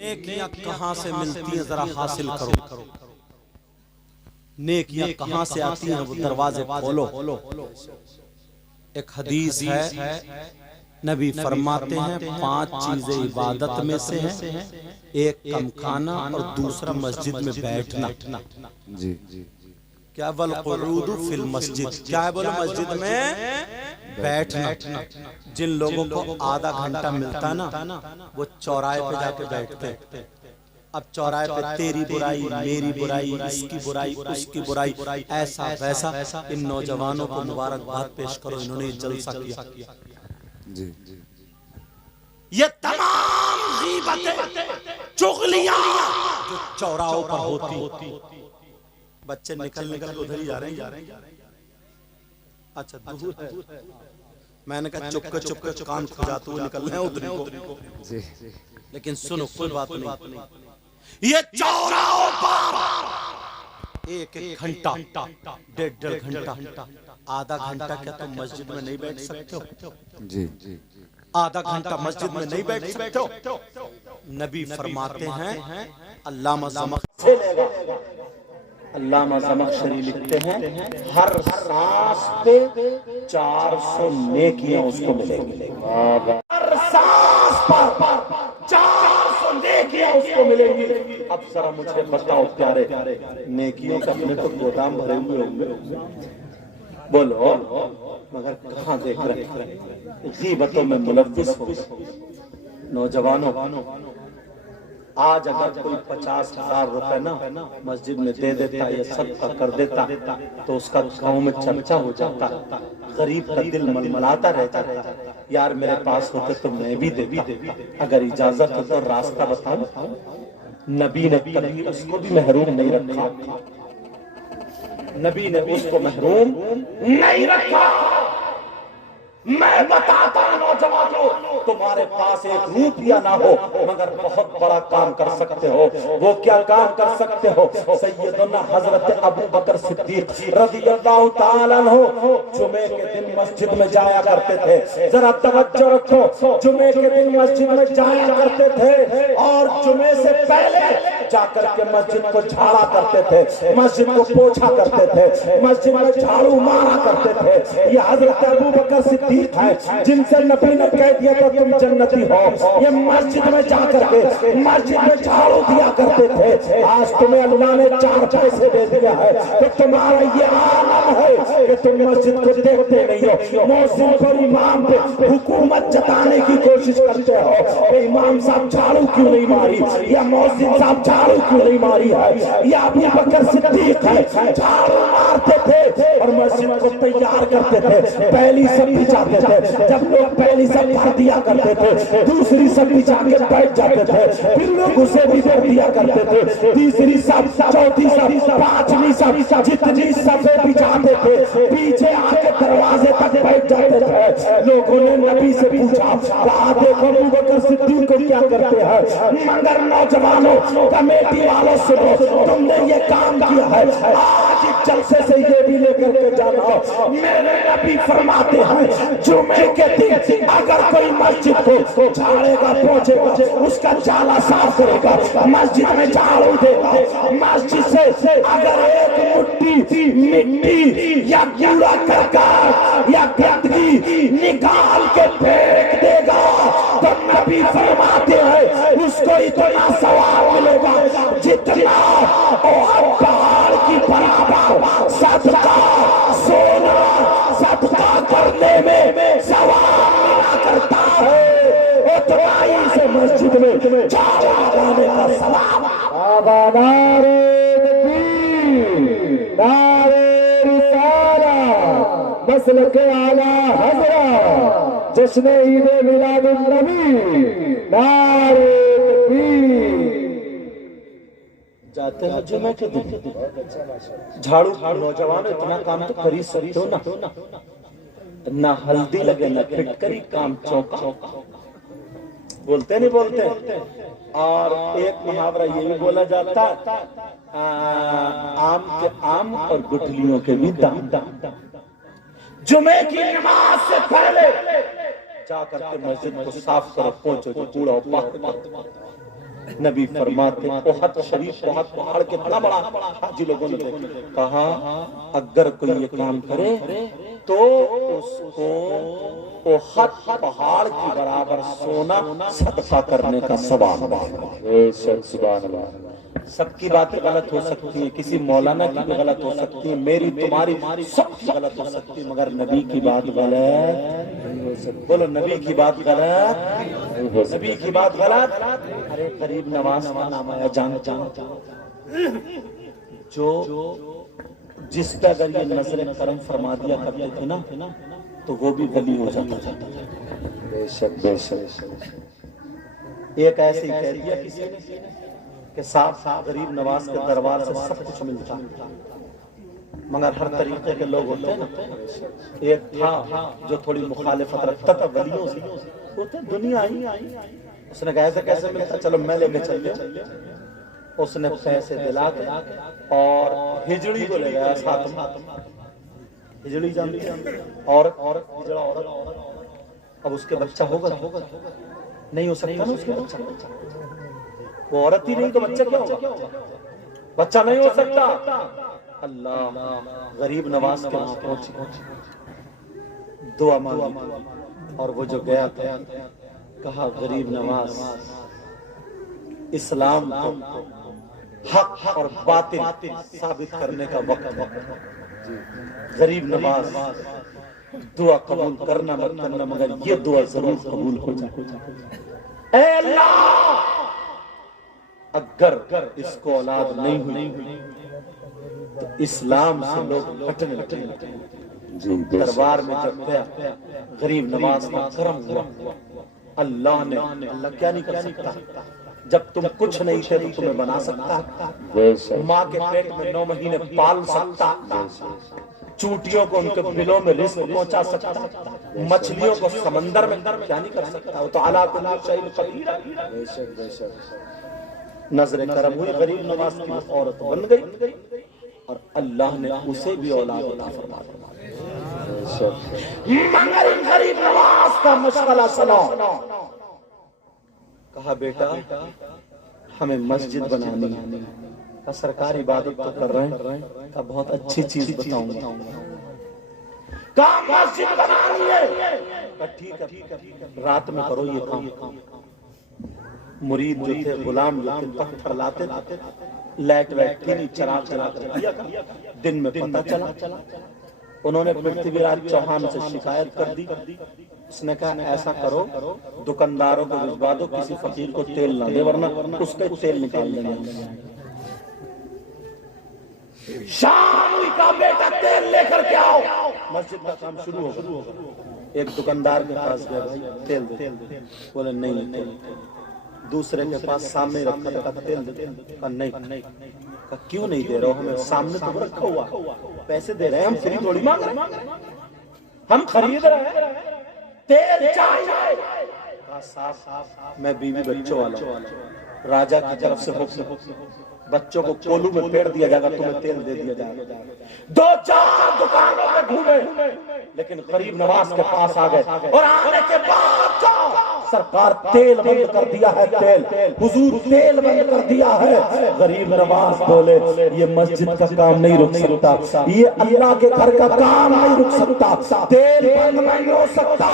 نیکیاں کہاں سے ملتی ہیں ذرا حاصل کرو، نیکیاں کہاں سے آتی ہیں وہ دروازے کھولو۔ ایک حدیث ہے، نبی فرماتے ہیں 5 چیزیں عبادت میں سے ہیں، ایک کم کھانا اور دوسرا مسجد میں بیٹھنا۔ جی کیا والقعود فی المسجد، کیا ہے بولو مسجد میں بیٹھنا۔ جن لوگوں کو آدھا گھنٹہ ملتا نا وہ چوراہے پہ جا کے بیٹھتے۔ اب چوراہے پہ تیری برائی، میری برائی، اس کی برائی، اس کی برائی، ایسا ویسا۔ ان نوجوانوں کو مبارکباد پیش کرو، انہوں نے جلسہ کیا۔ جی یہ تمام غیبتیں، چغلیاں جو چوراہوں پر ہوتی۔ بچے نکل کے ادھر ہی جا رہے ہیں۔ اچھا دور ہے، میں نے کہا چپ کے کان کھجاتے ہوئے نکل رہے ہیں ادھر کو۔ لیکن سنو، کوئی بات نہیں، یہ چوراہوں پر ایک گھنٹہ، 1.5 گھنٹہ، آدھا گھنٹہ کیا تم مسجد میں نہیں بیٹھ سکتے ہو؟ جی آدھا گھنٹہ مسجد میں نہیں بیٹھ سکتے ہو؟ نبی فرماتے ہیں، علامہ زمخشری لکھتے ہیں، ہر سانس پہ 400 نیکیاں اس کو ملیں گی۔ ہر سانس پر 400 نیکیاں اس کو ملیں گی۔ اب ذرا مجھے بتاؤ پیارے، نیکیوں کا اپنے تو گودام بھرے ہوئے ہوں گے، بولو، مگر کہاں دیکھ رہے ہیں؟ غیبتوں میں ملوث ہو۔ نوجوانوں، آج اگر کوئی 50,000 روپے نا مسجد میں دے دیتا یا صدقہ کر دیتا تو اس کا گاؤں میں چرچا ہو جاتا، غریب کا دل ململاتا رہتا۔ یار میرے پاس ہوتے تو میں بھی دیتا، اگر اجازت ہو تو راستہ بتاؤں۔ نبی نے کبھی اس کو بھی محروم نہیں رکھا، نبی نے اس کو محروم نہیں رکھا۔ میں بتاتا ہوں نوجوانوں، تمہارے پاس 1 روپیہ نہ ہو مگر بہت بڑا کام کر سکتے ہو۔ وہ کیا کام کر سکتے ہو؟ سیدنا حضرت ابو بکر صدیق رضی اللہ تعالیٰ عنہ جمعے کے دن مسجد میں جایا کرتے تھے۔ ذرا توجہ رکھو، جمعے کے دن مسجد میں جایا کرتے تھے اور جمعے سے پہلے جا کر کے مسجد کو جھاڑا کرتے تھے، مسجد کو پوچھا کرتے تھے، مسجد میں جھاڑو مارا کرتے تھے۔ یہ حضرت ابو بکر صدیق ہے جن سے نبی نے کہہ دیا کہ تم جنتی ہو، یہ مسجد میں جا کر کے مسجد میں جھاڑو دیا کرتے تھے۔ آج تمہیں اللہ نے 4 پیسے دے دیا ہے تو تمہارا یہ عالم ہے کہ تم مسجد کو دیکھتے نہیں ہو، مؤذن پر امام پہ حکومت جتانے کی کوشش کرتے ہو کہ امام صاحب جھاڑو کیوں نہیں ماری، یا مؤذن صاحب جھاڑو کیوں نہیں ماری ہے، یا ابو بکر صدیق ہے جھاڑو مارتے تھے اور مسجد کو تیار کرتے تھے۔ پہلی سبھی جاتے تھے، جب لوگ پہلی سب بھر دیا کرتے تھے، دوسری سبھی جا کے بیٹھ جاتے تھے، پھر لوگ اسے بھی بھر دیا کرتے تھے، تیسری سب، چوتھی سب، پانچویں سب، جتنی سبیں بھی جاتے تھے پیچھے آ کے دروازے تک بیٹھ جاتے تھے۔ لوگوں نے نبی سے پوچھا، کہا دیکھو ابو بکر صدیق کو کیا کرتے ہیں، مگر نوجوانوں، کمیٹی والوں سنو، تم نے یہ کام کیا ہے، آج اس جلسے سے یہ بھی لے کر کے جانا۔ میرے نبی فرماتے ہیں جمعے کے دن اگر کوئی مسجد کو جھاڑے گا، پہنچے گا، اس کا جالا صاف کرے گا، مسجد میں جھاڑو دے گا، مسجد سے اگر 1 مٹی یا کوڑا کرکٹ یا گندگی نکال کے پھینک دے گا تو نبی فرماتے ہیں اس کو اتنا ثواب ملے گا جتنا پہاڑ کی برابر صدقہ سونا صدقہ کرنے میں ثواب ملا کرتا ہے، اتنا ہی سے مسجد میں جھاڑو لگانے کا ثواب۔ نعرہ تکبیر، نعرہ رسالہ، مسلک اعلیٰ حضرت، جشن عید میلاد النبی، نعرہ تکبیر۔ جاتے ہیں جمعہ کے دن جھاڑو، نوجوان اتنا کام تو کر ہی سکتے ہو نا، نہ ہلدی لگے نہ پھٹکری، کام چوکا، بولتے نہیں بولتے۔ اور ایک محاورہ یہ بھی بولا جاتا آم کے آم اور گٹھلیوں کے بھی دام۔ جمعے کی نماز سے پہلے جا کر کے مسجد کو صاف کرو، پہنچو جو کوڑا ہو پاک۔ نبی فرماتے احد شریف احد پہاڑ کتنا بڑا، حاجی لوگوں نے کہا اگر کوئی یہ کام کرے تو اس کو احد پہاڑ کی برابر سونا صدقہ کرنے کا ثواب ہے۔ سبحان اللہ۔ سب کی باتیں غلط ہو سکتی ہیں، کسی مولانا کی بھی غلط ہو سکتی ہے، میری تمہاری سب کی غلط ہو سکتی ہے، مگر نبی کی بات غلط، بولو نبی کی بات غلط، نبی کی بات غلط۔ ارے غریب نواز کا نام آیا، جان جو جس پہ اگر یہ نظر کرم فرما دیا کرتے تھے نا تو وہ بھی ولی ہو جاتا تھا۔ بے شک بے شک۔ ایک ایسے ہی کہہ دیا کسی نے کہ صاحب غریب نواز کے دربار سے سب کچھ ملتا، مگر ہر طریقے کے لوگ ہوتے ہیں نا۔ ایک تھا جو تھوڑی مخالفت رکھتا تھا ولیوں سے، ہوتے دنیا ہی، اس نے کہا ایسے کیسے ملتا، چلو میں لے کے چلتے ہوں۔ اس نے پیسے دلا کے اور ہجڑی کو لے گیا ساتھ میں، ہجڑی جانتی عورت، ہجڑا عورت، اب اس کے بچہ ہوگا نہیں ہو سکتا نا، اس کے بچہ، وہ عورت ہی نہیں تو بچہ کیا ہوگا، بچہ نہیں ہو سکتا۔ اللہ غریب نواز کے وہاں پہنچی، دعا مانگی، اور وہ جو گیا تھا کہا غریب نواز اسلام کو حق اور باطل ثابت کرنے کا وقت ہے۔ غریب نواز دعا قبول کرنا مت کرنا، مگر یہ دعا ضرور قبول ہو جائے، اے اللہ اگر اس کو اولاد نہیں ہوئی تو اسلام سے لوگ ہٹنے لگے۔ دربار میں جب گیا غریب نواز کا کرم ہوا، اللہ نے، اللہ کیا نہیں کر سکتا، جب تم کچھ نہیں تھے تو تمہیں بنا سکتا، ماں کے پیٹ میں 9 مہینے پال سکتا، چوٹیوں کو ان کے بلوں میں رزق پہنچا سکتا، مچھلیوں کو سمندر میں کیا نہیں کر سکتا، وہ تو اعلیٰ کل شیء قدیر ہے۔ نظر کرم ہوئی، غریب نواز کی عورت بن گئی اور اللہ نے اسے بھی اولاد عطا فرما دی۔ مگر غریب نواز کا مشغلہ سنو، کہا بیٹا ہمیں مسجد بنانی ہے، کہا سرکار عبادت تو کر رہے ہیں، کہا بہت اچھی چیز بتاؤں گا، کہا مسجد بنانی ہے، کہا ٹھیک ہے رات میں کرو یہ کام۔ مرید جو تھے، غلام جو تھے، پتھر لاتے تھے، لائٹ وائٹ تھی نہیں، چراغ چلا کر دیا کرا، دن میں پتہ چلا۔ انہوں نے پرتھوی راج چوہان سے شکایت کر دی، اس نے کہا ایسا کرو دکانداروں کو بھجوا دو، کسی فقیر کو تیل نہ دے ورنہ اس کے تیل نکال دیں گے۔ شام ہوئی، کہا بیٹا تیل لے کر کے آؤ، مسجد کا کام شروع ہوگا۔ ایک دکاندار کے پاس گیا، بھائی تیل دے، بولے نہیں۔ دوسرے کے پاس سامنے رکھا تھا، تیل دے، کہا نہیں، کہا کیوں نہیں دے رہے ہو، ہمیں سامنے تو رکھا ہوا، پیسے دے رہے ہیں، ہم فری تھوڑی مانگ رہے ہیں، ہم خرید رہے ہیں، تیل چاہیے۔ کہا صاحب میں بیوی بچوں والا ہوں، راجا کی طرف سے حکم، بچوں کو کولو میں پیڑ دیا جائے گا، تمہیں تیل دے دیا جائے گا۔ 2-4 دکانوں میں گھومے لیکن غریب نواز کے پاس آ گئے، اور آنے کے بعد سرکار تیل بند کر دیا ہے، تیل حضور تیل بند کر دیا ہے۔ غریب نواز بولے یہ مسجد کا کام نہیں رک سکتا، یہ اللہ کے گھر کا کام نہیں رک سکتا، تیل بند نہیں ہو سکتا۔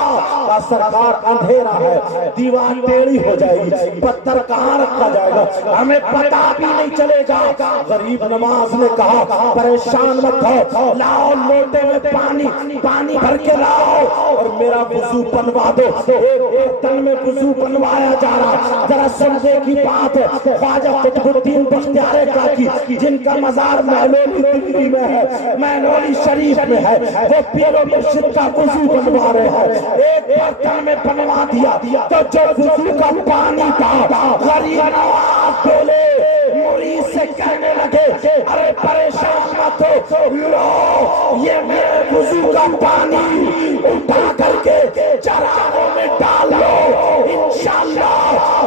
سرکار اندھیرا ہے، دیوار ٹیڑھی ہو جائے گی، پتھر کہاں رکھا جائے گا، ہمیں پتہ بھی نہیں چلے گا۔ غریب نواز نے کہا پریشان مت ہو، لاؤ لوٹے میں پانی بھر کے لاؤ اور میرا وضو بنوا دو۔ ایک برتن میں وضو بنوایا جا رہا، ذرا سمجھے کی بات ہے، خواجہ قطب الدین بختیار کاکی جن کا مزار مہلولی دلی میں ہے، مہلولی شریف میں ہے، وہ پیر و مرشد کا وضو بنوا رہے ہیں۔ ایک برتن میں بنوا دیا تو جو وضو کا پانی تھا، غریب نواز بولے مرید سے کہنے لگے ارے پریشان مت ہو، لو یہ میرے وضو کا پانی اٹھا کر کے چراغوں میں ڈال لو، انشاءاللہ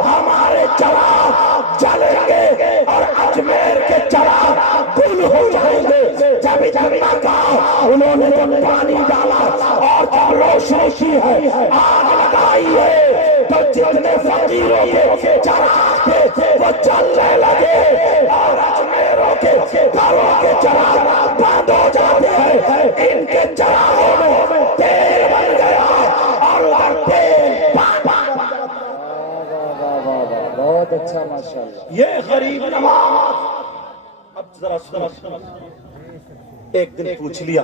ہمارے چراغ جلیں گے اور اجمیر کے چراغ گل ہو جائیں گے۔ جب اتنا کہا انہوں نے پانی ڈالا اور جب روشنی کی ہے، آگ لگائی ہے، تو جتنے فقیروں کے چراغ تھے وہ جلنے لگے اور اجمیروں کے گھروں کے چراغ بند ہو جاتے ہیں. ان کے چراغوں میں تیل بن گیا اور ادھر تیل بہت اچھا ماشاءاللہ. یہ غریب نواز. اب ذرا سنو. ایک دن پوچھ لیا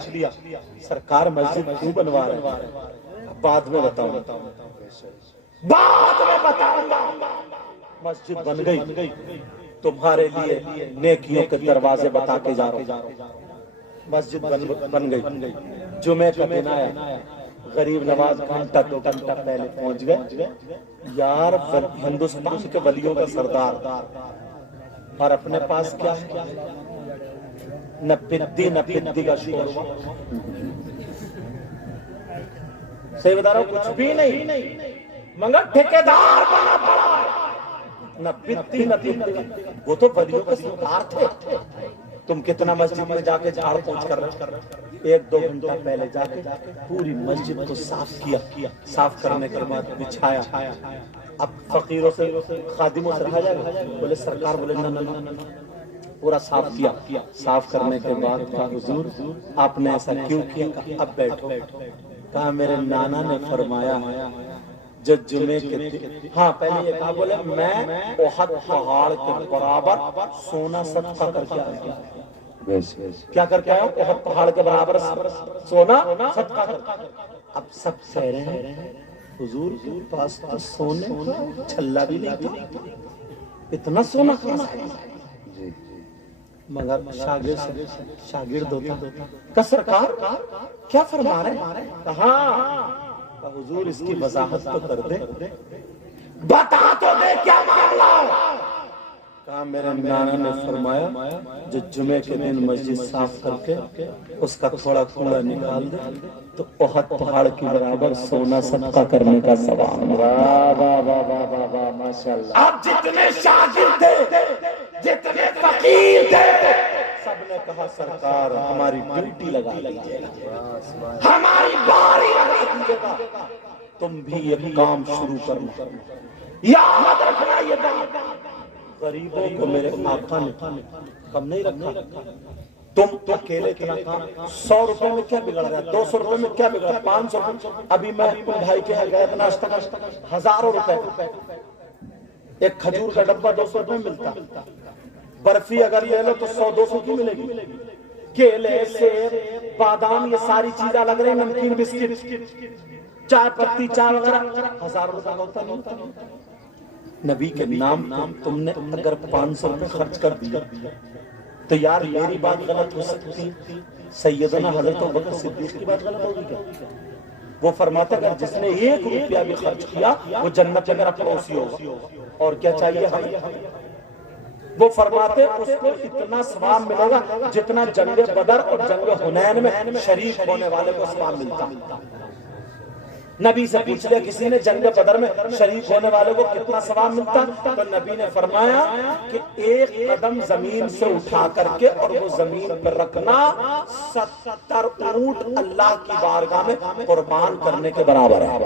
سرکار مسجد کیوں بنوا رہے ہیں؟ بعد میں بتاؤں گا. مسجد بن گئی تمہارے لیے نیکیوں کے دروازے بتا کے جا رہا ہوں. مسجد بن گئی. جمعے کا دن آیا. غریب نواز گھنٹہ 2 گھنٹہ پہلے پہنچ گئے. یار ہندوستان کے ولیوں کا سردار اور اپنے پاس کیا ہے؟ نہ پدی کا شوروا. صحیح بتا رہا ہوں, کچھ بھی نہیں مگر ٹھیکیدار بنا پڑا. نہ پدی نہ پدی. وہ تو ولیوں کے سردار تھے. تم کتنا مسجد میں جا کے جھاڑ پوچھ کر رہے. 1-2 گھنٹہ پہلے جا کے پوری مسجد کو صاف کیا. صاف کرنے کے بعد بچھایا. اب فقیروں سے خادموں سے رہا جائے گا؟ بولے سرکار. بولے نہ پورا صاف کیا. صاف کرنے کے بعد کہا حضور آپ نے ایسا کیوں کیا؟ اب بیٹھو. کہا میرے نانا نے فرمایا جو جمعے کے ہاں پہلے یہ کہا بولے میں احد پہاڑ کے برابر سونا صدقہ کر کے آیا. کیا کر کے آیا ہوں؟ احد پہاڑ کے برابر سونا صدقہ کر. اب سب کہہ رہے ہیں حضور کے پاس تو سونے کا چھلا بھی نہیں تھا, اتنا سونا کہاں سے؟ مگر شاگرد ہوتا کہ سرکار کیا فرما رہے ہیں؟ کہا حضور اس کی وضاحت تو کر دے, بتا تو دے کیا معاملہ. کہا میرے نانا نے فرمایا جو جمعے کے دن مسجد صاف کر کے اس کا تھوڑا کوڑا نکال دے تو احد پہاڑ کی برابر سونا صدقہ کرنے کا ثواب. ماشاءاللہ. اب جتنے شاگرد تھے جتنے فقیر تھے سب نے کہا سرکار ہماری ڈیوٹی لگا دیجیے گا, ہماری باری لگا دیجیے گا, تم بھی یہ کام شروع کرنا. یاد رکھنا یہ بات, غریبوں کو میرے آقا نے کم نہیں رکھا. تم اکیلے اتنا کام 100 روپے میں کیا بگڑ رہا ہے, 200 روپے میں کیا بگڑ رہا ہے, 500 روپے. ابھی میں بھائی کے یہاں گیا ناشتہ, ہزاروں روپے. ایک کھجور کا ڈبہ 200 روپے ملتا. برفی اگر لے لو تو 100-200 کی ملے گی. کیلے سیب بادام یہ ساری چیزیں لگ رہی, نمکین بسکٹ چائے پتی چائے وغیرہ 1000 روپے کا ہوتا نہیں. نبی کے نام تم نے اگر 500 روپے خرچ کر دیا تو یار میری بات غلط ہو سکتی, سیدنا حضرت ابوبکر صدیق کی بات غلط ہوگی کیا؟ وہ فرماتا اگر جس نے 1 روپیہ بھی خرچ کیا وہ جنت میں میرا پڑوسی ہوگا. اور کیا چاہیے ہمیں؟ وہ فرماتے اس کو اتنا ثواب ملے گا جتنا جنگ بدر اور جنگ حنین میں شریک ہونے والے کو ثواب ملتا. نبی سے پوچھ لیا کسی نے جنگ بدر میں شریک ہونے والے کو کتنا ثواب ملتا, تو نبی نے فرمایا کہ 1 قدم زمین سے اٹھا کر کے اور وہ زمین پر رکھنا 70 اونٹ اللہ کی بارگاہ میں قربان کرنے کے برابر ہے.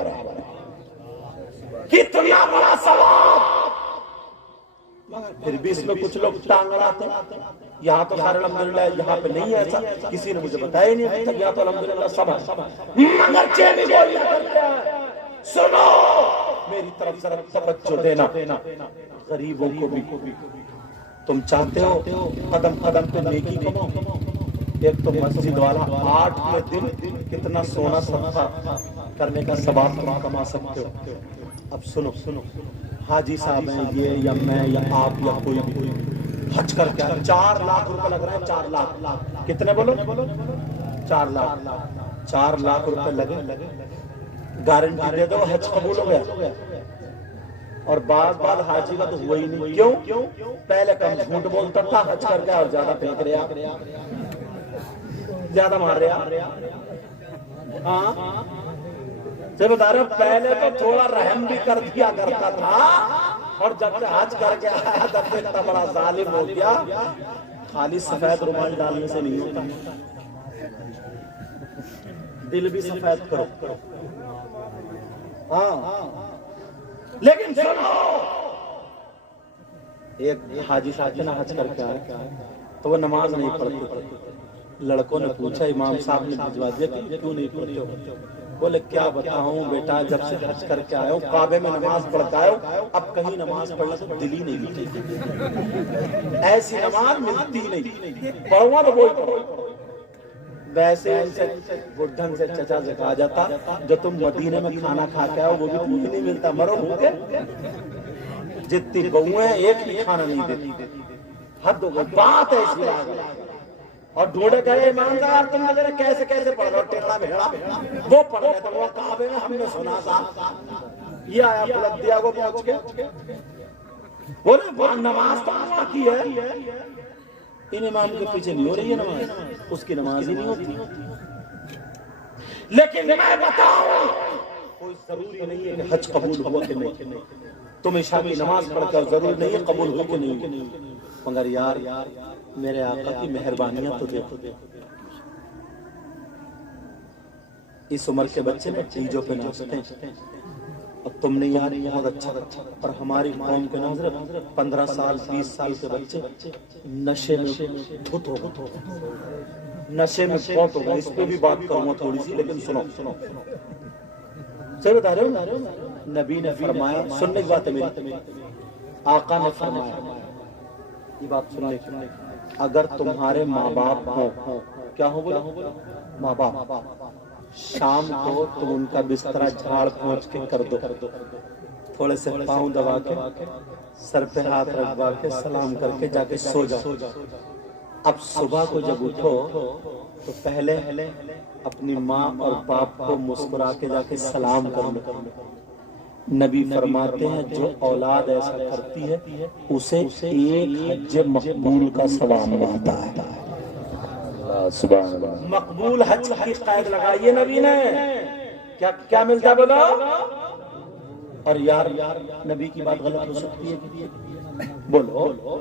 کتنا بڑا ثواب. پھر بھی اس میں کچھ لوگ ٹانگ اڑاتے ہیں. یہاں تو خیر الحمدللہ یہاں پہ نہیں ہے ایسا, کسی نے مجھے بتایا ہی نہیں ابھی تک. یہاں تو الحمدللہ سب ہے مگر چینی بولیا کرتے ہیں. سنو میری طرف ذرا توجہ دینا. غریبوں کو بھی تم چاہتے ہو قدم قدم پہ نیکی کماؤ. ایک تو مسجد والا 8 دن کتنا سونا صدقہ کرنے کا ثواب تم کما سکتے ہو. اب سنو حاجی صاحب ہیں یہ یا میں یا آپ یا کوئی بھی حج کر کے 4 لاکھ روپے لگ رہے ہیں. 4 لاکھ کتنے بولو؟ 4 لاکھ. 4 لاکھ روپے لگے, گارنٹی دے دو حج قبول ہو گیا. اور بعض حاجی کا تو ہوا ہی نہیں. کیوں؟ پہلے کم جھوٹ بولتا تھا, حج کر کے اور زیادہ پھینک رہا, زیادہ مار رہا. ہاں سے بتا رہے پہلے تو تھوڑا رحم بھی کر دیا کرتا تھا, اور جب سے حج کر کے آیا تب سے اتنا بڑا ظالم ہو گیا. خالی سفید رومال ڈالنے سے نہیں ہوتا, دل بھی سفید کرو. ہاں لیکن سنو، ایک حاجی صاحب نا حج کر کے آئے تو وہ نماز نہیں پڑھتے تھے. لڑکوں نے پوچھا امام صاحب نے بھجوا دیا کہ کیوں نہیں پڑھتے ہو؟ بولے کیا بتاؤں بیٹا، جب سے حج کر کے آیا ہوں کعبے میں نماز پڑھ کے آیا ہوں، اب کہیں نماز پڑھنا تو دل ہی نہیں ملتی، ایسی نماز ملتی نہیں، پڑھوا تو وہی پڑھو. ویسے ان سے بڈھن سے چچا سے کہا جاتا جو تم مدینے میں کھانا کھا کے آؤ وہ بھی تمہیں نہیں ملتا، مرو بھوکے. جتنی بہویں ہیں ایک بھی کھانا نہیں دیتی، حد ہو گئی. بات ایسی آ گئی اور ڈھونڈے گئے امام صاحب تم نے کیسے کیسے پڑھ رہے ہو ٹیڑھا بھیڑا، وہ پڑھ رہے تھے وہ کعبے میں ہم نے سنا تھا. یہ آیا بلدیا کو پہنچ کے بولے نماز تو وہاں کی ہے، ان امام کے پیچھے نہیں ہو رہی ہے نماز، اس کی نماز ہی نہیں ہوتی. لیکن میں بتاؤں کوئی ضروری نہیں ہے کہ حج قبول ہوا کہ نہیں، تم عشاء کی نماز پڑھ کر ضرور نہیں ہے قبول ہو کہ نہیں، مگر یار میرے آقا کی مہربانیاں تو دیکھو. اس عمر کے بچے نا چیزوں پہ ناچتے ہیں اور تم نے یار بہت اچھا، اور ہماری قوم کے نا حضرت 15 سال 20 سال کے بچے نشے میں دھت ہو گئے، نشے میں بہت ہو گئے. اس پہ بھی بات کروں گا تھوڑی سی، لیکن سنو چلو بتا رہے ہو. نبی نے فرمایا، سننے کی بات ہے میری، آقا نے فرمایا یہ بات سننے کی، اگر تمہارے ماں باپ ہو، کیا ہو بولا ماں باپ، شام کو تم ان کا بستر جھاڑ پہنچ کے کر دو، تھوڑے سے پاؤں دبا کے سر پہ ہاتھ رکھوا کے سلام کر کے جا کے سو جاؤ. اب صبح کو جب اٹھو تو پہلے اپنی ماں اور باپ کو مسکرا کے جا کے سلام کر لو. نبی فرماتے ہیں جو اولاد ایسا کرتی ہے اسے ایک حج مقبول کا ثواب ملتا ہے. سبحان اللہ. مقبول حج کی قید لگائیے نبی نے، کیا ملتا بولو. اور یار نبی کی بات غلط ہو سکتی ہے، بولو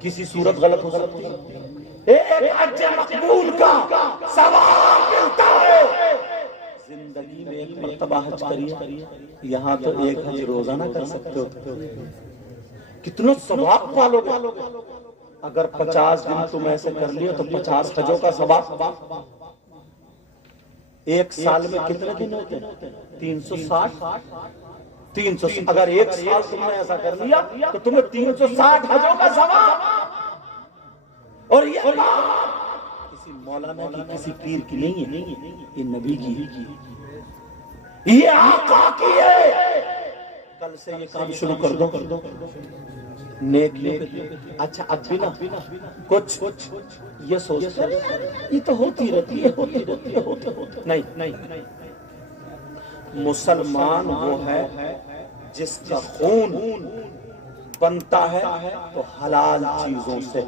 کسی صورت غلط ہو سکتی ہے. ایک حج مقبول کا ثواب ملتا ہے. زندگی میں ایک مرتبہ حج کریے، یہاں تو ایک حج روزانہ کر سکتے ہو، کتنا ثواب پالو گے. اگر 50 دن تم ایسے کر لیے تو 50 حجوں کا ثواب. ایک سال میں کتنے دن ہوتے ہیں؟ 360. اگر ایک سال تم نے ایسا کر لیا تو تمہیں 360 حجوں کا ثواب. اور یہ کسی مولانا کی کسی پیر کی نہیں ہے، یہ نبی کی، یہ آقا کی ہے. کل سے یہ کام شروع کر دو نیک. اچھا اب بھی نا کچھ یہ سوچتا ہے یہ تو ہوتی رہتی ہے، نہیں. مسلمان وہ ہے جس کا خون بنتا ہے تو حلال چیزوں سے،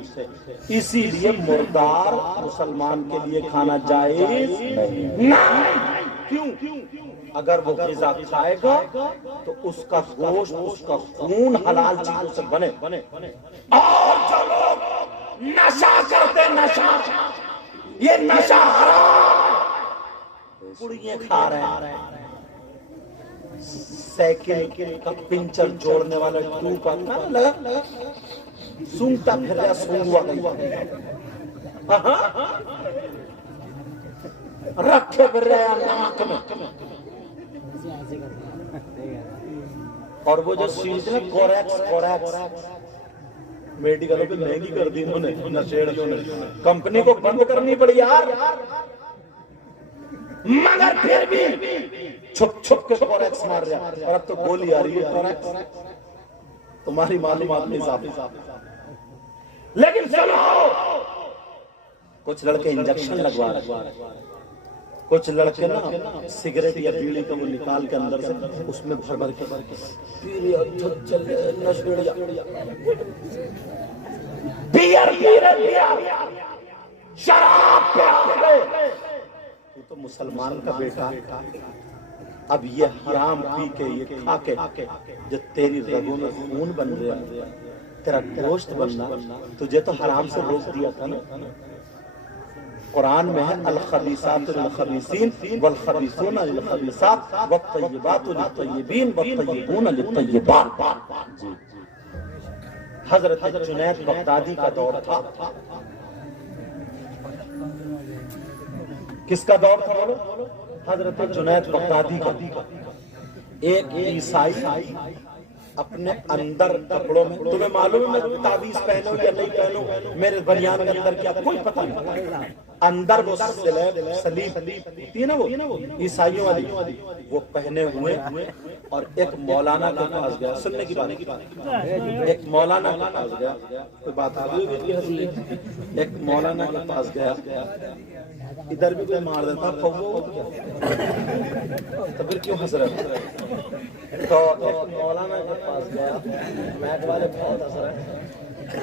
اسی لیے مردار مسلمان کے لیے کھانا جائز نہیں. کیوں؟ اگر وہ غذا کھائے گا تو اس کا گوشت، اس کا خون حلال چیزوں سے بنے. اور جو لوگ نشہ کرتے، نشہ، یہ نشہ حرام، پڑیاں کھا رہے ہیں، سائیکل کا پنچر جوڑنے والا ٹوپ لگا سونگتا پھر رہا، سونگوا گئی رکھے پھر رہا ناک میں. اور وہ جو چیز ہے کوریکس میڈیکلوں پہ مہنگی کر دی انہوں نے، نشیڑیوں نے، کمپنی کو بند کرنی پڑی یار. مگر پھر بھی چھپ چھپ کے کوریکس مار رہا، اور اب تو گولی آ رہی ہے کوریکس. تمہاری معلومات نہیں صاحب. لیکن سنو، کچھ لڑکے انجیکشن لگوا رہے، کچھ لڑکے نا سگریٹ یا بیڑی کو وہ نکال کے اندر سے اس میں بھر کے شراب پہ. تو مسلمان کا بیٹا، اب یہ حرام پی کے، یہ کھا کے جو تیری رگوں میں خون بن رہا ہے، تیرا گوشت بننا، تجھے تو حرام سے روک دیا تھا نا. قرآن میں ہے الخبیثات للخبیثین والخبیثون للخبیثات والطیبات للطیبین والطیبون للطیبات. حضرت جنید بغدادی کا دور تھا. کس کا دور تھا بولو؟ حضرت جنید بغدادی کا. ایک عیسائی اپنے اندر کپڑوں میں، تمہیں معلوم ہے میں تعویذ پہنوں یا نہیں پہنوں، میرے بنیان کے اندر کیا کوئی پتہ نہیں، اندر وہ صلیب ہوتی ہے نا وہ عیسائیوں والی، وہ پہنے ہوئے اور ایک مولانا کے پاس گیا. سننے کی بات، ایک مولانا کے پاس گیا، کوئی بات آ گئی، ایک مولانا کے پاس گیا. ادھر بھی کوئی مار دیتا تو پھر کیوں ہنس رہے؟ تو ایک مولانا کے پاس گیا، میک والے بہت ہنس رہے.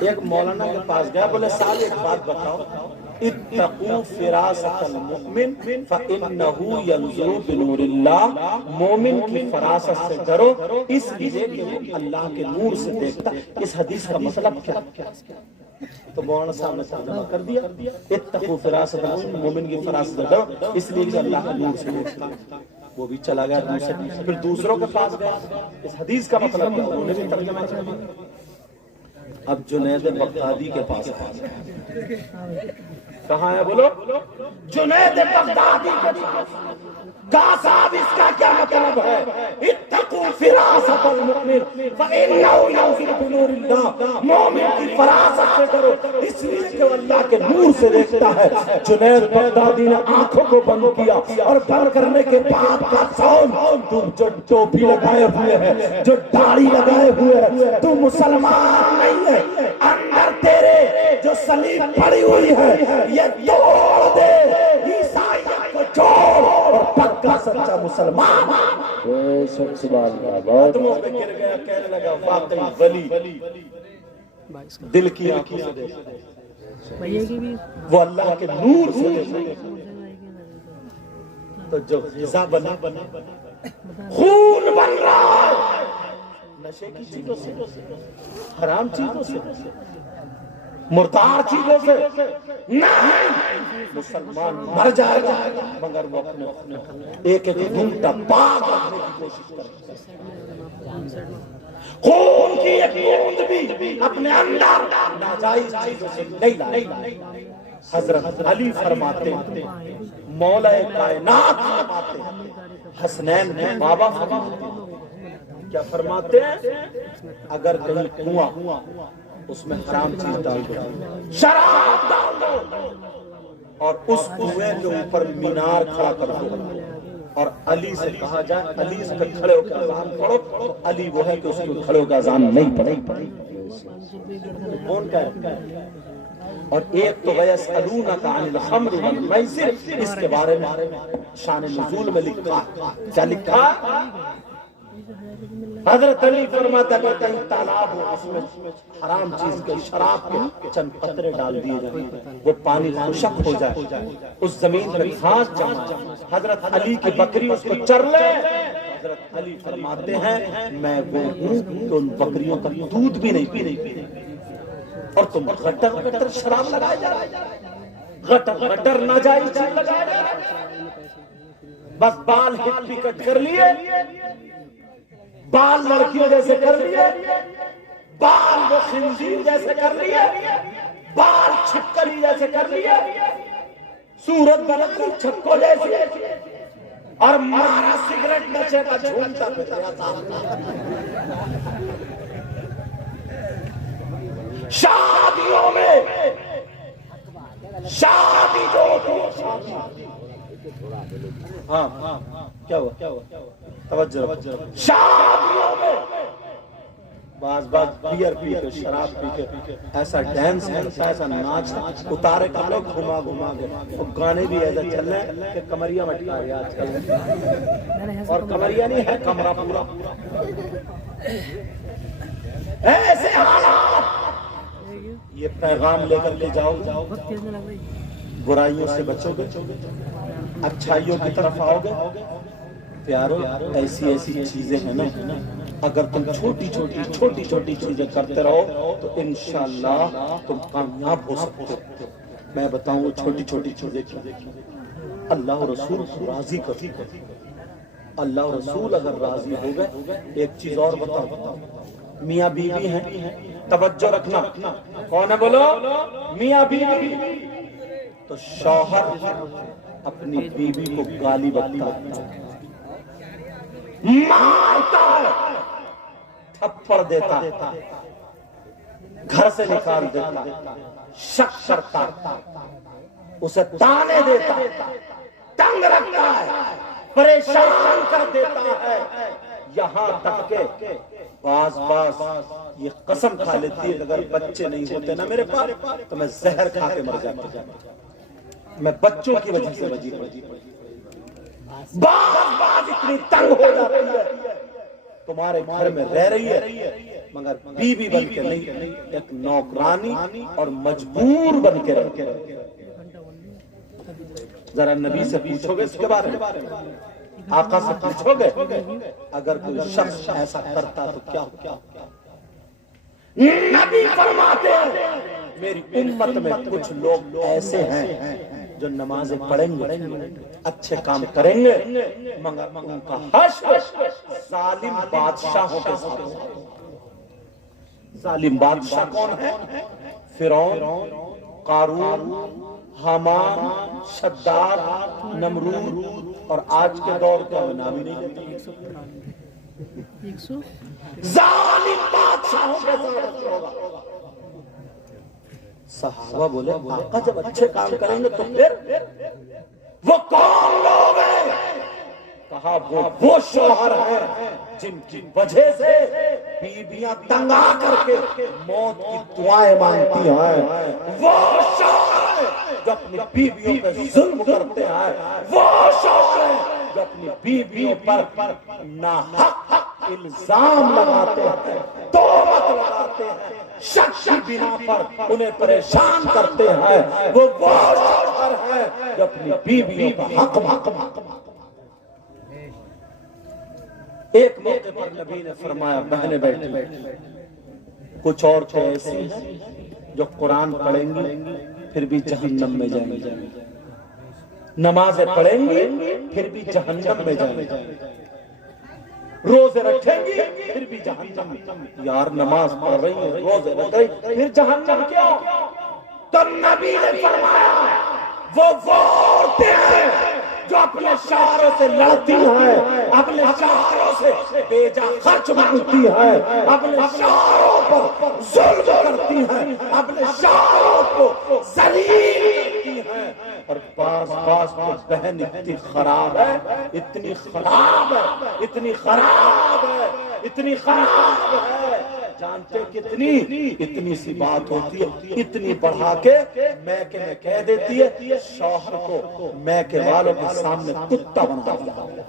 ایک مولانا کے پاس گیا، بولے صاحب ایک بات بتاؤ، اتقوا فراست المؤمن فإنه ينظر بنور اللہ. مومن کی فراست سے ڈرو اس لیے کہ وہ اللہ کے نور سے دیکھتا. اس حدیث کا مطلب کیا؟ تو مولانا صاحب نے ترجمہ کر دیا، اتقوا فراست المؤمن، مومن کی فراست سے ڈرو اس لیے کہ اللہ کے نور سے دیکھتا. وہ بھی چلا گیا دوسرے، پھر دوسروں کے پاس گیا. اس حدیث کا مطلب کیا؟ انہوں نے بھی ترجمہ کر دیا. اب جنید بغدادی کے پاس کہاں ہے بولو؟ جنید بغدادی کے پاس. کہا صاحب اس کا کیا مطلب ہے؟ اتقوا فراست المؤمن فإنه ينظر بنور اللہ. مومن کی فراست سے ڈرو اس لیے کہ وہ اللہ کے نور سے دیکھتا ہے. جنید بغدادی نے آنکھوں کو بند کیا اور بند کرنے کے بعد کا سون، تم جو ٹوپی لگائے ہوئے ہے، جو داڑھی لگائے ہوئے ہے، تم مسلمان نہیں ہے. اندر تیرے جو صلیب پڑی ہوئی ہے یہ توڑ دے، عیسائیت کو چھوڑ اور پکا سچا مسلمان. قدموں پہ گر گیا، کہنے لگا واقعی ولی دل کی آنکھوں سے دیکھتا، وہ اللہ کے نور سے دیکھتا. تو جو غذا بنا خون بن رہا ہے نشے کی چیزوں سے، حرام چیزوں سے، مردار چیزوں سے نہیں. مسلمان مر جائے گا مگر وہ اپنے ایک ایک گھنٹہ پاک رکھنے کی کوشش کرے. خون کی ایک بوند بھی اپنے اندر ناجائز چیزوں سے نہیں لائے. حضرت علی فرماتے ہیں، مولا کائنات فرماتے ہیں، حسنین کے بابا فرماتے ہیں، کیا فرماتے ہیں؟ اگر کہیں کنواں اس میں حرام چیز ڈال دو، شراب ڈال دو اور اس کنویں کے اوپر مینار کھڑا کر دو اور علی سے کہا جائے علی سے کھڑے ہو کے اذان پڑھو، تو علی وہ ہے کہ اس کو کھڑے ہو کے اذان نہیں پڑھے. کون کہے؟ اور ایک تو وَيَسْأَلُونَكَ عَنِ الْخَمْرِ وَالْمَيْسِرِ، اس کے بارے میں شان نزول میں لکھا. کیا لکھا؟ حضرت علی فرماتا ہے کہ کہیں تالاب ہو اس میں حرام چیز کے شراب کے چند قطرے ڈال دیے جائیں، وہ پانی خشک ہو جائے، اس زمین پر گھاس جمع جائے، حضرت علی کی بکری اس کو چر لے. حضرت علی فرماتے ہیں میں وہ ہوں کہ ان بکریوں کا دودھ بھی نہیں پی اور تم غٹر غٹر شراب لگائے جا رہے، غٹر غٹر ناجائز چیز لگائے جا رہے. بس بال ہٹ بھی کٹ کر لیے، بال لڑکیوں جیسے کر لیے، بال وہ خنزیر جیسے کر لیے، بال چھپکلی جیسے کر لیے، صورت بدل لی چھپکو جیسی، اور مارا سگریٹ نشے کا جھومتا پھرتا. شادیوں میں شادی جو ہوتی، ہاں کیا ہوا توجہ، شادیوں میں بعض بیئر پی کے شراب پی کے ایسا ڈانس کرتا، ایسا ناچ اتارے کپڑے گھما گھما کے، اور گانے بھی ایسا چل رہے ہیں کہ کمریا مٹکا رہی آج کل، اور کمریا نہیں ہے کمرہ پورا. ایسے حالات. یہ پیغام لے کر کے جاؤ، برائیوں سے بچو گے، اچھائیوں کی طرف آؤ گے. پیارو ایسی ایسی چیزیں ہیں نا، اگر تم چھوٹی چھوٹی چیزیں کرتے رہو تو انشاءاللہ تم کامیاب ہو سکتے ہو. میں بتاؤں وہ چھوٹی چھوٹی چیزیں کیا اللہ اور رسول کو راضی کرتی. اللہ اور رسول اگر راضی ہو گئے. ایک چیز اور بتاؤ, میاں بیوی ہیں, توجہ رکھنا, کون ہے بولو؟ میاں بیوی. تو شوہر اپنی بیوی کو گالی بکتا ہے, مارتا ہے, تھپڑ دیتا ہے, گھر سے نکال دیتا ہے, شک کرتا ہے, اسے تانے دیتا ہے, تنگ رکھتا ہے, پریشان کر دیتا ہے, یہاں تک کہ باز یہ قسم کھا لیتی ہے اگر بچے نہیں ہوتے نا میرے پاس تو میں زہر کھا کے مر جاتا, میں بچوں کی وجہ سے وجہ باز اتنی تنگ ہو جاتی ہے, تمہارے گھر میں رہ رہی ہے مگر بیوی بن کے نہیں, ایک نوکرانی اور مجبور بن کے رہ. ذرا نبی سے پوچھو گے اس کے بارے میں, آقا سے پوچھو گے اگر کوئی شخص ایسا کرتا تو کیا ہوگا؟ نبی فرماتے ہیں میری امت میں کچھ لوگ ایسے ہیں جو نمازیں پڑھیں گے, اچھے کام کریں گے, مگر ان کا حشر ظالم بادشاہوں کے ساتھ. ظالم بادشاہ کون ہے؟ فرعون, قارون, حامان, شداد, نمرود, اور آج کے دور کا نام ہی نہیں لیتے. ظالم بادشاہوں کے ساتھ ہوگا. صحابہ بولے آقا جب اچھے کام کریں گے تو پھر وہ کون لوگ ہیں؟ کہا وہ شوہر ہیں جن کی وجہ سے بیویاں تنگ آ کر کے موت کی دعائیں مانگتی ہیں, وہ شوہر ہیں جو اپنی بیویوں پہ ظلم کرتے ہیں, وہ شوہر ہیں جو اپنی بیویوں پر ناحق الزام لگاتے ہیں, تہمت لگاتے ہیں, شک کی بنا پر انہیں پریشان کرتے ہیں, وہ شوہر ہیں جو اپنی بیویوں کا حق مانگتے ہیں. ایک موقع پر نبی نے فرمایا بہنیں بیٹھی, کچھ عورتیں ایسی ہیں جو قرآن پڑھیں گی پھر بھی جہنم میں جائیں گے, نمازیں پڑھیں گی پھر بھی جہنم میں جائیں گے, روزے رکھیں گی پھر بھی جہنم میں. یار نماز پڑھ رہی ہیں, روزے رکھ رہی, پھر جہنم کیوں؟ تو نبی نے فرمایا وہ عورتیں ہیں جو اپنے شوہروں سے لڑتی ہیں, اپنے شوہروں سے بیجا خرچ مانگتی ہیں, اپنے شوہروں پر ظلم کرتی ہیں, اپنے شوہروں کو ذلیل کرتی ہیں. اور باز کو بہن اتنی خراب ہے, اتنی خراب ہے, اتنی خراب ہے, اتنی خراب ہے, جانتے کتنی؟ اتنی سی بات ہوتی ہے, اتنی بڑھا کے میکے میں کہہ دیتی ہے, شوہر کو میکے والوں کے سامنے کتا بنا دیا,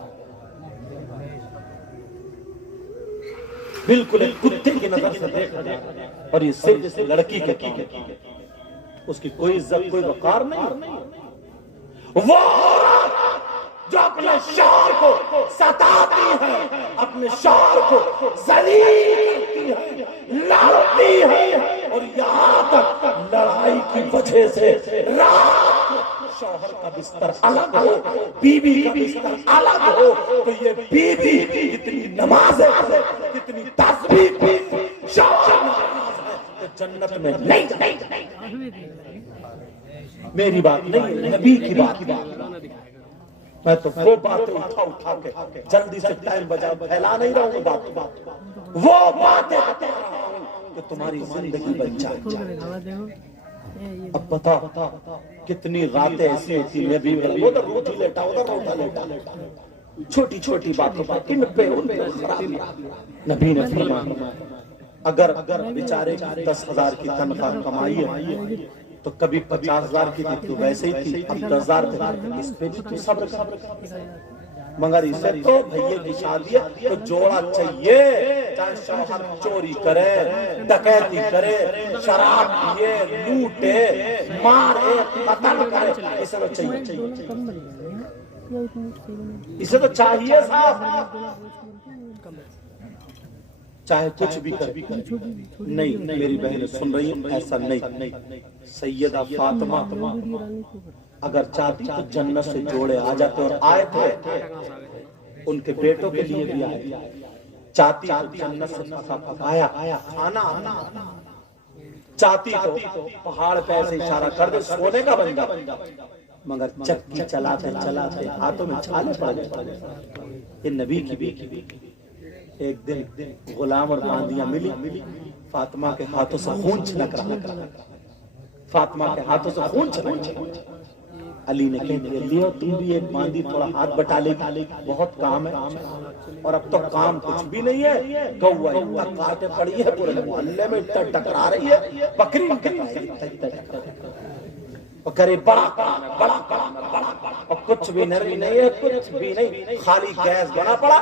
بالکل ایک کتے کی نظر سے دیکھا جاتا ہے. اور یہ صرف جیسے لڑکی کے کام, اس کی کوئی عزت کوئی وقار نہیں. وہ جو اپنے شوہر کو ستاتی ہے, اپنے شوہر کو ذلیل کرتی ہے, لڑتی ہے, اور یہاں تک لڑائی کی وجہ سے رات شوہر کا بستر الگ ہو, بیوی کا بستر الگ ہو, تو یہ بیوی کتنی نماز ہے, کتنی تسبیح ہے, شوہر نماز ہے تو جنت میں نہیں. میری بات نہیں, نبی کی بات. میں تو وہ باتیں اٹھا کے جلدی سے ٹائم بجا پھیلا نہیں رہا ہوں, بات وہ باتیں بتا رہا ہوں کہ تمہاری زندگی بن جائے. اب بتا کتنی راتیں ایسی ہوتی ہیں, ادھر روٹی لیٹا, ادھر روٹا لیٹا, چھوٹی چھوٹی باتوں پر ان پہ خرابی. نبی نے فرمایا اگر بیچارے 10,000 کی تنخواہ کمائی ہے تو کبھی 50,000 کی تھی تو ویسے ہی تھی, اب 10,000 تھی, اس پہ بھی تو صبر کر, مگر اسے تو بھئیے کی شادی ہے تو جوڑا چاہیے, چاہے شوہر چوری کرے, ڈکیتی کرے, شراب پیے, لوٹے, مارے, قتل کرے, اسے تو چاہیے, اسے تو چاہیے صاحب, چاہے کچھ بھی کر نہیں میری بہن سن رہی ہیں ایسا نہیں. سیدہ فاطمہ اگر چاہتی تو جنت سے جوڑے آ جاتے اور آئے تھے ان کے بیٹوں کے لیے بھی آئے. چاہتی تو جنت سے پکایا کھانا چاہتی تو پہاڑ پہ ایسے اشارہ کر دے سونے کا بن جا مگر چکی چلاتے چلاتے ہاتھوں میں چھالے پڑ گئے. یہ نبی کی بھی ایک دن غلام اور باندیاں ملی فاطمہ کے ہاتھوں سے خون چھلک رہا فاطمہ کے ہاتھوں سے خون چھلک. علی نے کہہ دیا لیو تم بھی ایک باندی تھوڑا ہاتھ بٹا لے گی بہت کام ہے. اور اب تو کام کچھ بھی نہیں ہے گوا اتنا کاٹے پڑی ہے پورے محلے میں اتنا ٹکرا رہی ہے بکری کرے بڑا کام ہے بڑا کام ہے بڑا اور کچھ بھی نہیں ہے کچھ بھی نہیں خالی گیس بنا پڑا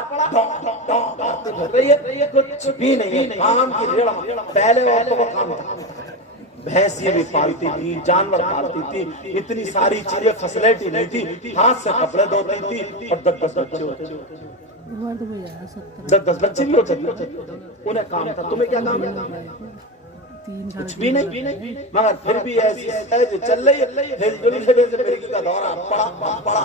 کچھ بھی نہیں ہے کام کی ریڑھ. پہلے عورتوں کا کام تھا بھینسیں بھی پالتی تھی جانور پالتی تھی اتنی ساری چیزیں فیسلٹی نہیں تھی ہاتھ سے کپڑے دھوتی تھی اور 10 بچے ہوتے 10 بچے بھی ہوتے انہیں کام تھا. تمہیں کیا کام ہے کچھ بھی نہیں مگر پھر بھی ایسی ہے جو چل رہی ہے ہل جل کے سے بیٹی کا دورہ پڑا.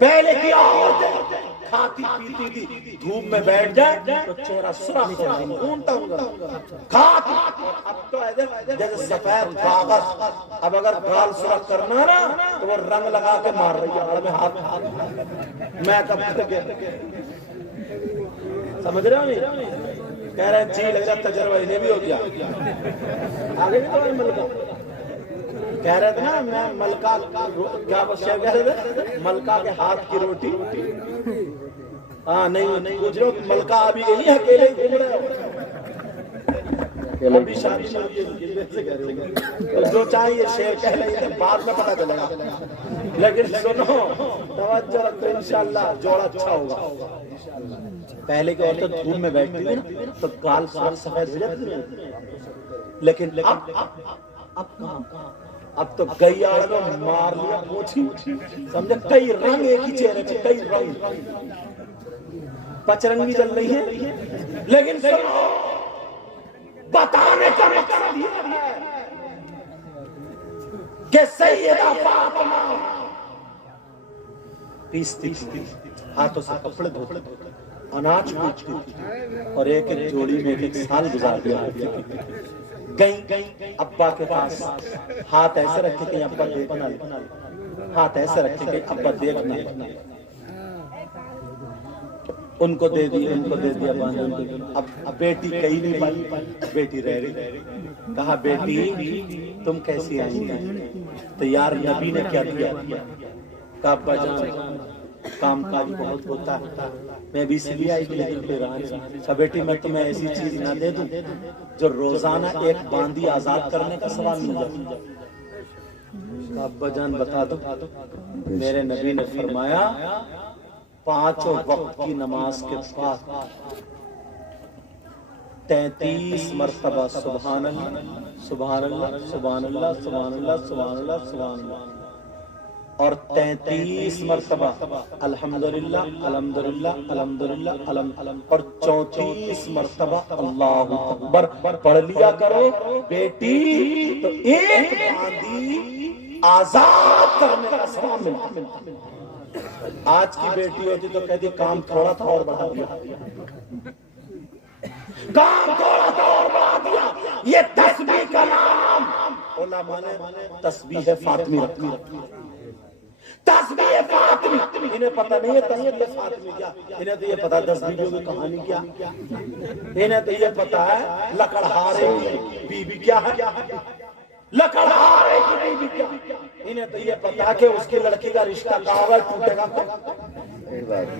پہلے کی عورتیں کھاتی پیتی تھی دھوپ میں بیٹھ جائے تو چہرہ سرخ خونتا ہوگا کھاتی. اب تو جیسے سفید کاغذ اب اگر گال سرخ کرنا نا تو وہ رنگ لگا کے مار رہی ہے میں ہاتھ میں کب تک سمجھ رہے ہو کہہ رہے ہیں جی لگ رہا تجربہ انہیں بھی ہو گیا آگے بھی تو ملکہ کہہ رہے تھے نا میں ملکہ کیا بشیر کہہ رہے تھے ملکہ کے ہاتھ کی روٹی ہاں نہیں پوچھ رہے ہو ملکہ ابھی یہی اکیلے گھوم رہے ہو ابھی شادی جو چاہے یہ شعر کہہ رہے ہیں بعد میں پتہ چلے گا لیکن سنو توجہ رکھو انشاءاللہ جوڑا اچھا ہوگا. پہلے کے عورتیں دھوپ میں بیٹھتی تھی نا تو گال سفید ہو جاتی تھی لیکن اب تو گئی آڑ کو مار لیا پوچھی سمجھے کئی رنگ ایک ہی چہرے پہ کئی رنگ پچرنگی چل رہی ہے. لیکن سنو بتانے کا مقصد یہ ہے کہ سیدہ فاطمہ پیستی تھی ہاتھوں سے کپڑے دھوتی اناج کوچتی تھی اور ایک ایک جوڑی میں ایک سال گزار دیا گئی ابا کے پاس ہاتھ ایسے رکھے کہ ابا دیکھنا لے ہاتھ ایسے رکھے کہ ابا دیکھنا لے ان کو دے دیا اب بیٹی کہیں نہیں پائی بیٹی رہ رہی کہا بیٹی تم کیسی آئی ہیں تو یار نبی نے کیا دیا کہا ابا جان کام کاج بہت ہوتا ہے میں بھی اس لیے آئی لیکن پھر آج بیٹی میں تمہیں ایسی چیز نہ دے دوں جو روزانہ ایک باندی آزاد کرنے کا ثواب مل جائے. ابا جان بتا دو میرے نبی نے فرمایا 5 وقت کی نماز کے بعد 33 مرتبہ سبحان اللہ سبحان اللہ سبحان اللہ سبحان اللہ سبحان اللہ سبحان اللہ اور 33 مرتبہ الحمدللہ الحمدللہ الحمدللہ اور 34 مرتبہ اللہ اکبر پڑھ لیا کرو بیٹی تو ایک باندی آزاد کرنے کا ثواب ملتا. آج کی بیٹی ہوتی تو کہتی کام تھوڑا تھا اور بڑھا دیا کام تھوڑا تھا اور بڑھا دیا. یہ تسبیح کا نام علماء نے تسبیح فاطمی رکھا. تسبیح فاطمی انہیں پتہ نہیں ہے تسبیح فاطمی کیا انہیں تو یہ پتا تسبیحوں کی کہانی کیا انہیں تو یہ پتا ہے لکڑہارے کی بی بی کیا ہے لکڑہارے کی بی بی کیا انہیں تو یہ پتا کہ اس کی لڑکی کا رشتہ کہاں ٹوٹے گا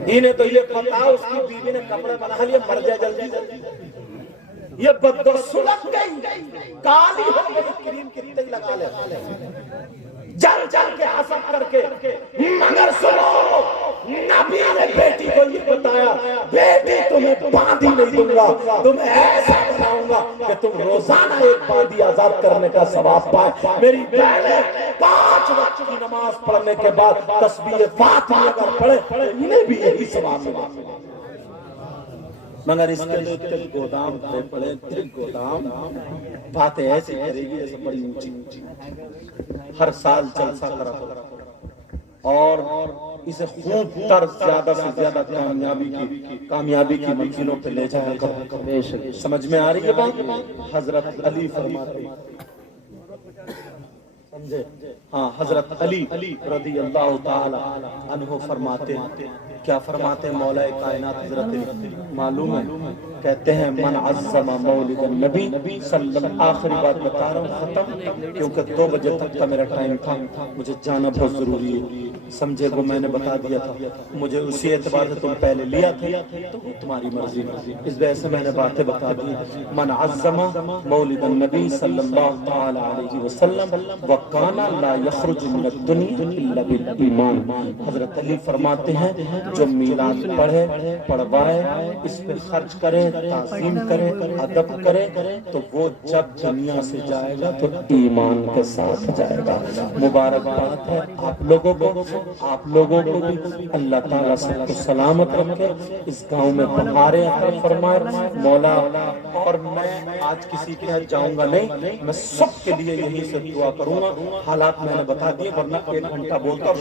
انہیں تو یہ پتا اس کی بیوی نے کپڑے بنا لیے مر جائے جلدی یہ بدو سلگ گئی کالی ہو گئی کریم کتنے لگا لے جل جل کے حسد کر کے مگر سنو نبی نے بیٹی کو یہ بتایا بیٹی تمہیں باندھی نہیں دوں گا تمہیں ایسا بناؤں گا کہ تم روزانہ ایک باندھی آزاد کرنے کا ثواب پائے. میری بہنیں 5 وقت کی نماز پڑھنے کے بعد تسبیح فاطمی اگر پڑھے انہیں بھی یہی ثواب ملے. مگر اس کے لیے تل گودام بھرے پڑے، تل گودام باتیں ایسی کرے گی جیسے بڑی اونچی، ہر سال جلسہ کرا اور اسے خوب تر زیادہ سے زیادہ کامیابی کی منزلوں پہ لے جایا کرو۔ سمجھ میں آ رہی ہے بات؟ حضرت علی فرماتے ہیں، سمجھے؟ ہاں، حضرت علی رضی اللہ تعالی عنہ فرماتے ہیں، کیا فرماتے ہیں مولا کائنات حضرت علی؟ معلوم ہے، کہتے ہیں من عظم مولد النبی صلی اللہ، آخری بات بتا رہا ہوں ختم، کیونکہ 2 بجے تک کا میرا ٹائم تھا، مجھے جانا بہت ضروری ہے، سمجھے؟ وہ میں نے بتا دیا تھا، مجھے اسی اعتبار سے تم پہلے لیا تھا تو وہ تمہاری مرضی، اس وجہ سے میں نے باتیں بتا دی۔ من عظم مولد النبی صلی اللہ تعالی علیہ وسلم وکان لا یخرج من الدنیا الا بالایمان، حضرت علی فرماتے ہیں جو میلاد پڑھے، پڑھوائے، اس پہ خرچ کرے، تعظیم کرے، ادب کرے، تو وہ جب دنیا سے جائے گا تو ایمان کے ساتھ جائے گا۔ مبارکباد ہے آپ لوگوں کو، آپ لوگوں کو بھی اللہ تعالیٰ سے کو سلامت رکھے، اس گاؤں میں بہاریں عطا فرمائے مولا۔ اور میں آج کسی کے یہاں جاؤں گا نہیں، میں سب کے لیے یہیں سے دعا کروں گا، حالات میں نے بتا دیے، ورنہ 1 گھنٹہ بولتا